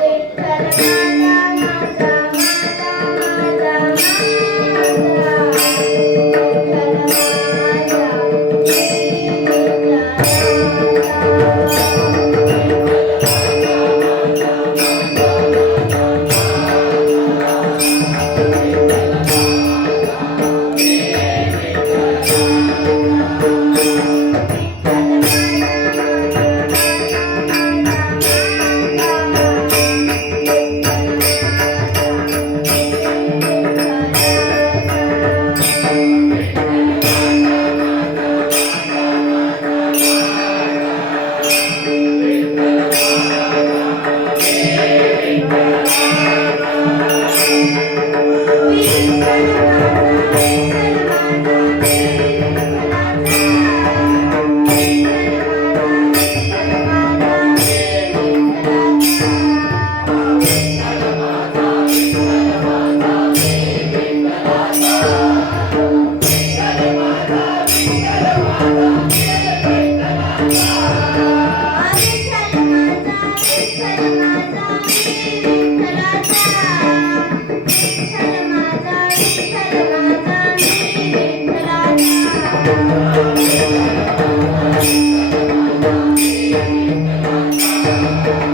Vitthal Música